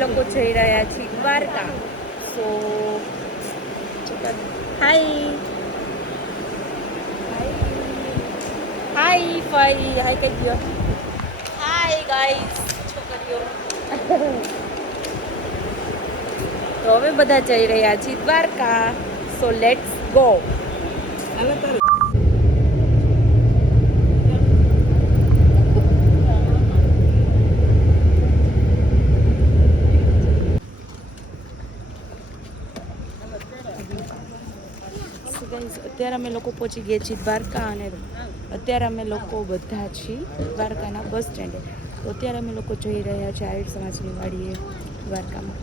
લોકો જઈ રહ્યા છીએ દ્વારકા. સો હાય હાય ભાઈ હાય કહી ગયો. હાય ગાઈસ છોકરીઓ. તો હવે બધા જઈ રહ્યા છીએ દ્વારકા. So let's go. અત્યારે અમે લોકો પહોંચી ગયા છીએ દ્વારકા અને અત્યારે અમે લોકો બધા છીએ દ્વારકાના બસ સ્ટેન્ડે. તો અત્યારે અમે લોકો જઈ રહ્યા છીએ આહિર સમાજની વાડીએ દ્વારકામાં.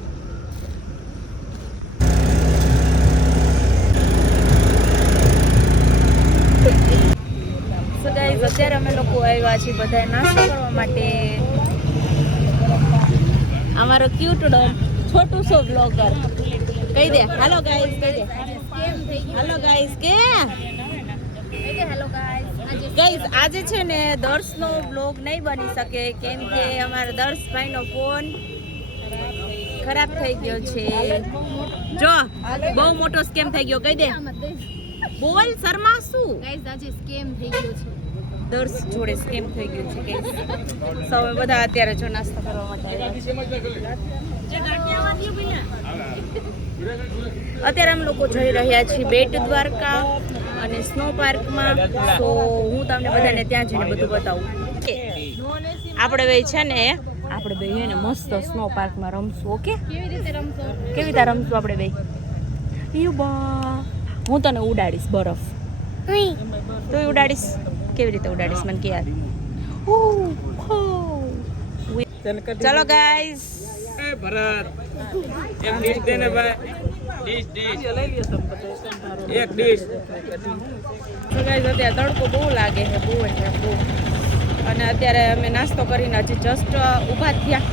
સો ગાઈઝ અત્યારે અમે લોકો આવ્યા છીએ બધા નાસ્તો કરવા માટે. અમારો ક્યુટ ડોગ છોટું સો બ્લોગર કહી દે હાલો ગાઈઝ કહી દે હાલો ગાઈઝ કે હેલો ગાઈઝ. આજે છે ને દર્શનો બ્લોગ નહીં બની શકે કેમ કે અમારા દર્શભાઈનો ફોન ખરાબ થઈ ગયો છે. જો બહુ મોટો સ્કેમ થઈ ગયો કહી દે બોલ શર્મા શું ગાઈઝ આજે સ્કેમ થઈ ગયો છે. દર્શ જોડે સ્કેમ થઈ ગયું છે ગાઈઝ. સૌ બધા અત્યારે જો નાસ્તો કરવા માટે અત્યારે અમે લોકો જઈ રહ્યા છીએ બેટ દ્વારકા અને સ્નો પાર્કમાં. તો હું તમને બધાને ત્યાં જઈને બધું બતાવું. આપણે બે છે ને આપણે બે ને મસ્ત સ્નો પાર્કમાં રમશું. ઓકે કેવી રીતે રમશો? કેવી રીતે રમશું આપણે બે? યુબા હું તને ઉડાડીશ બરફ. તું ઉડાડીશ કેવી રીતે ઉડાડીશ મને કે યાર. ચલો ગાઈઝ. એ ભરત એક ડીશ દેને ભાઈ. ડીશ એક ડીશ. તો ગાઈઝ અત્યારે તડકો બહુ લાગે છે બહુ એટલે બહુ. અને અત્યારે અમે નાસ્તો કરીને હજી જસ્ટ ઊભા થયા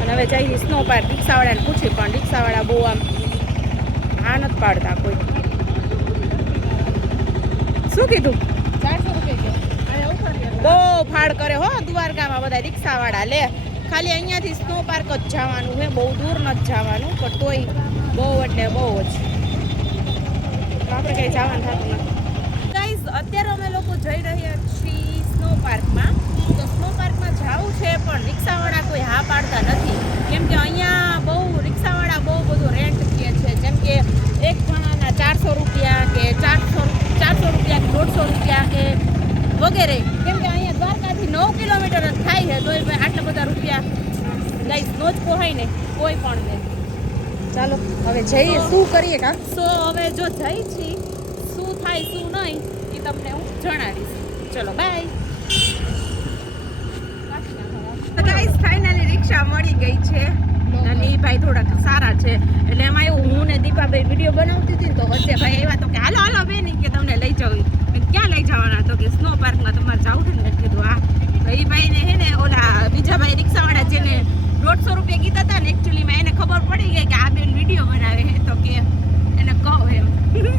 અને હવે જઈએ સ્નો પાર્ક. રિક્ષાવાળાને પૂછી પણ રિક્ષાવાળા બહુ આમ હા નથી પાડતા કોઈ. શું કીધું? 400 રૂપિયા બહુ ફાડ કરે હો દ્વારકામાં બધા રિક્ષાવાળા. લે ખાલી અહીંયાથી સ્નો પાર્ક જ જવાનું છે, બહુ દૂર નથી જવાનું પણ તોય બહુ એટલે બહુ જ. તો આપણે કંઈ જવાનું થતું નથી. ગાઈઝ અત્યારે અમે લોકો જઈ રહ્યા છીએ સ્નો પાર્કમાં. તો સ્નો પાર્કમાં જવું છે પણ રિક્ષાવાળા કોઈ હા પાડતા નથી કેમ કે અહીંયા બહુ રિક્ષાવાળા બહુ બધું રેન્ટ કહે છે. જેમ કે એક જણાના 400 રૂપિયા કે 400 રૂપિયા કે 150 રૂપિયા કે વગેરે. કેમ કે અહીંયા દ્વારકાથી 9 કિલોમીટર જ થાય છે તોય આટલા બધા રૂપિયા ગાઈસ નો જ પોહાય ને કોઈ પણ ને. ચાલો હવે જઈએ શું કરીએ કા. સો હવે જો જઈ છીએ શું થાય શું નહીં એ તમને હું જણાવીશ. ચલો બાય. ગાઈસ ફાઇનલી રિક્ષા મળી ગઈ છે અને એ ભાઈ થોડાક સારા છે. એટલે એમાં એવું હું ને દીપાભાઈ વિડીયો બનાવતી હતી ને તો વચ્ચે ભાઈ એવા તો કે હાલો હાલો બેન કે તમને લઈ જાવ. ક્યાં લઈ જવાના? તો કે સ્નો પાર્કમાં તમારે જવું છે ને. મેં કીધું હા. તો એ ભાઈને હે ને ઓલા બીજા ભાઈ રિક્ષાવાળા જેને 150 રૂપિયા કીધા હતા ને એકચ્યુઅલીમાં એને ખબર પડી ગઈ કે આ બેન વિડીયો બનાવે છે તો કે એને કહો એમ.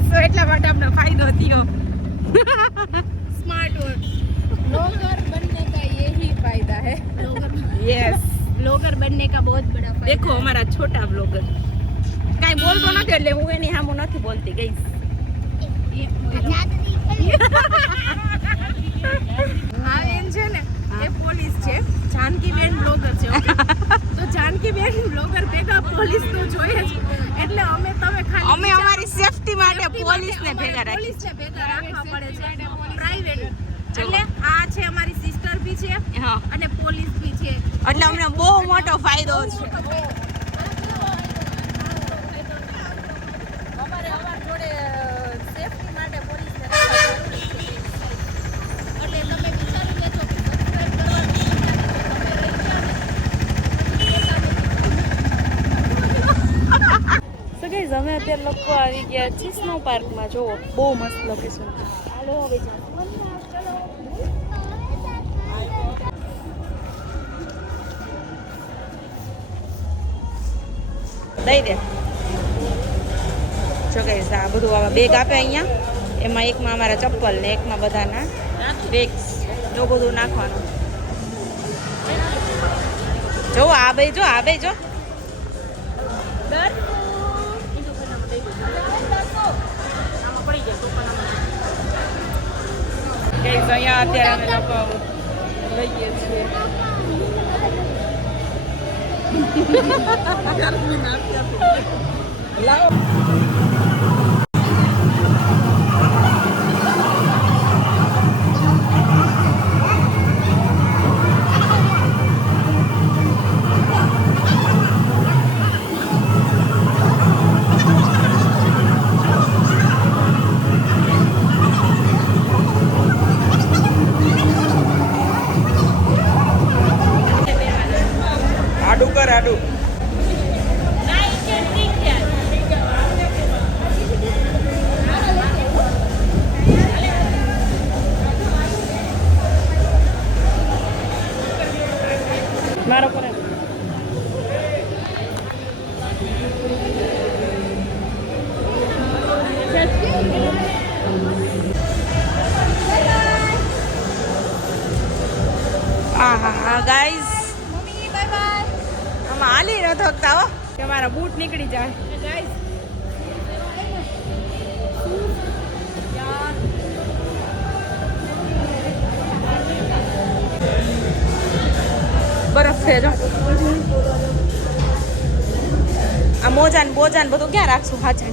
સો એટલા માટે અમને ફાયદો થયો. स्मार्ट वर्क ब्लॉगर बनने का यही फायदा है. યસ ब्लॉगर बनने का बहुत बड़ा फायदा. દેખો અમારા છોટા બ્લોગર કાંઈ બોલતો નથી એટલે હું એની સામું નથી બોલતી ગઈ. આ બેન છે ને એ પોલીસ છે. જાનકી બેન બ્લોગર છે. તો જાનકી બેન બ્લોગર ભેગા પોલીસ તો જોઈએ જ. એટલે અમે ખાલી અમે અમારી સેફટી માટે પોલીસને ભેગા રાખી. પોલીસને ભેગા રાખવા પડે છે પ્રાઇવેટ. એટલે આ છે અમારી સિસ્ટર બી છે હા અને પોલીસ બી છે. એટલે અમને બહુ મોટો ફાયદો છે. અમારે અમાર જોડે સેફટી માટે પોલીસને રાખવા જરૂરી છે. એટલે તમે વિચારી લેજો કે સબસ્ક્રાઇબ કરવાનું તમે રહી ગયા. સો ગાઈઝ અમે અત્યારે લોકો આવી ગયા છીએ સ્નો પાર્કમાં. જુઓ બહુ મસ્ત લોકેશન છે. હાલો હવે દઈ દે. જો ગાઈઝ આ બધું આવા બેગ આપે અહીંયા. એમાં એકમાં અમારા ચપ્પલ ને એકમાં બધાના બેગ્સ જો બધું નાખવાનું. જો આ બે જો ગાઈસ અહીંયા અત્યારે અમે લોકો લઈએ છીએ આડું કર આડું. મારો પર ગાઈઝ આમાં હાલી ન થકતા હો કે મારા બૂટ નીકળી જાય ગાઈઝ બરફ છે જો આ મોજા ને બોજા ને બધું ક્યાં રાખશું હાચે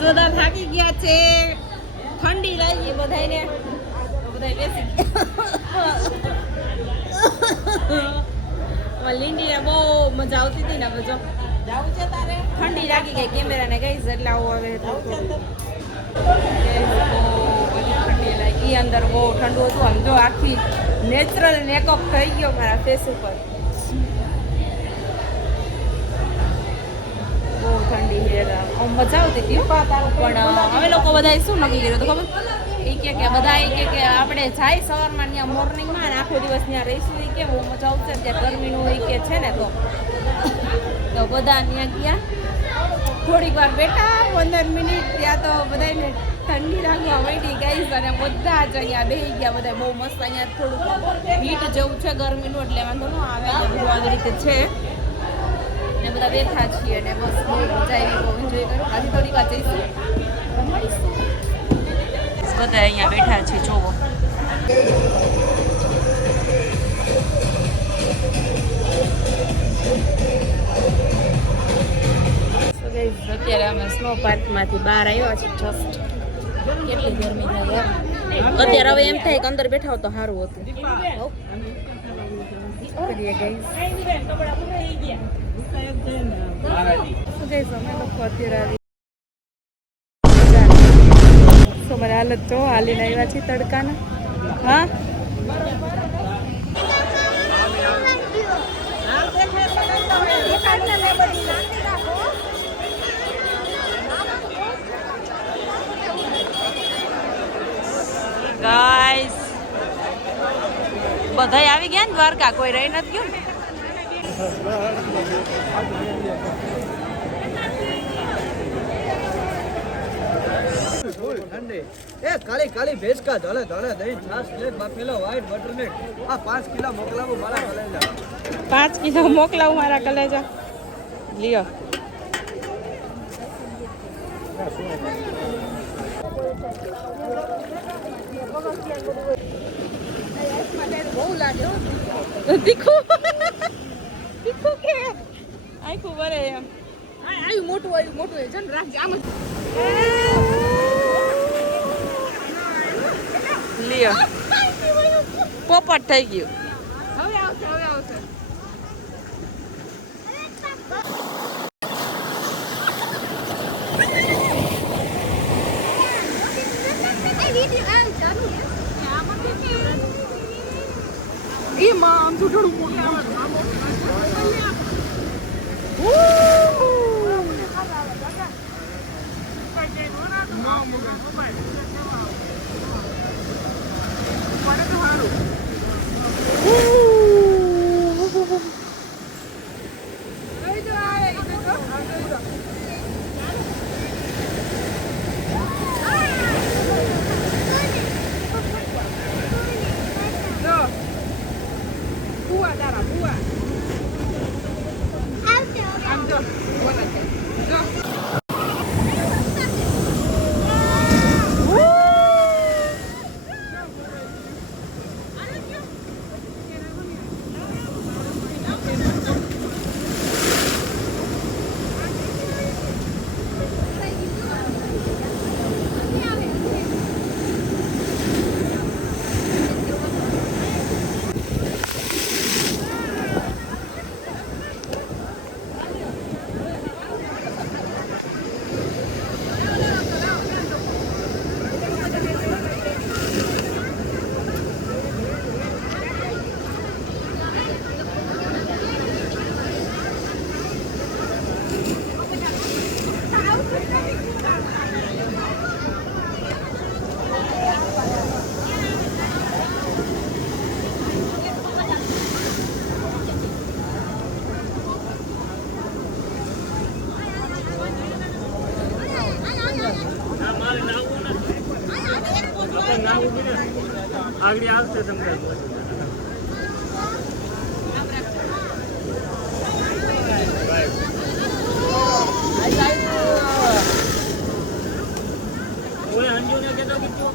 બધા થાકી ગયા છે ઠંડી લાગી બધાને બધા બેસી ગયા લીંડીને બહુ મજા આવતી હતી ને જો જાવું છે તારે ઠંડી લાગી ગઈ કેમેરાને ગઈ એટલે આવું હવે ઠંડી લાગી અંદર બહુ ઠંડુ હતું આમ જો આખી નેચરલ મેકઅપ થઈ ગયો મારા ફેસ ઉપર ઠંડી છે મજા આવતી હતી પણ અમે લોકો બધાએ શું નક્કી કર્યું હતું ખબર એ કે બધા કે આપણે જાય સવારમાં ત્યાં મોર્નિંગમાં અને આખો દિવસ ત્યાં રહીશું એ કે બહુ મજા આવશે ત્યાં ગરમીનું એ કે છે ને તો બધા ત્યાં ગયા થોડીક વાર બેઠા 15 મિનિટ ત્યાં તો બધાને ઠંડી લાગવા માંડી ગઈ અને બધા જ અહીંયા બેસી ગયા બધા બહુ મસ્ત અહીંયા થોડુંક હીટ જેવું છે ગરમીનું એટલે વાંધો ન આવે બધું આવી રીતે છે ને બધા બેઠા છીએ ને બસ બહુ મજા આવી બહુ એન્જોય કર્યો આજે થોડી વાર જઈશું બધા અહીંયા બેઠા છીએ જોવો અત્યારે અમે સ્નો પાર્કમાંથી બહાર આવ્યા છીએ જસ્ટ કેટલી ગરમી થાય અત્યારે હવે એમ થાય કે અંદર બેઠા હો તો સારું હતું કરીએ ગાઈસ અમે લોકો અત્યારે મારી હાલત જો હાલીને આવ્યા છીએ તડકાના હા ગાઈસ બધાય આવી ગયા ને દ્વારકા કોઈ રહી નથી ગયું ને ઠંડી એ કાળી કાળી ભેંસ કા ધોળે ધોળે દહીં છાશ ને બાફેલો વ્હાઈટ બટર મિલ્ક આ 5 કિલો મોકલાવો મારા કલેજા 5 કિલો મોકલાવું મારા કલેજા લ્યો બહુ લાગે તીખું તીખું કે આખું ભરે એમ આવ્યું મોટું છે ને રાખજે આમ લ્યો પોપટ થઈ ગયું હવે આવશે એમાં આમ તો થોડું મોટું આગળ આવશે તમને ઓય અંજુ ને કેતો કીધું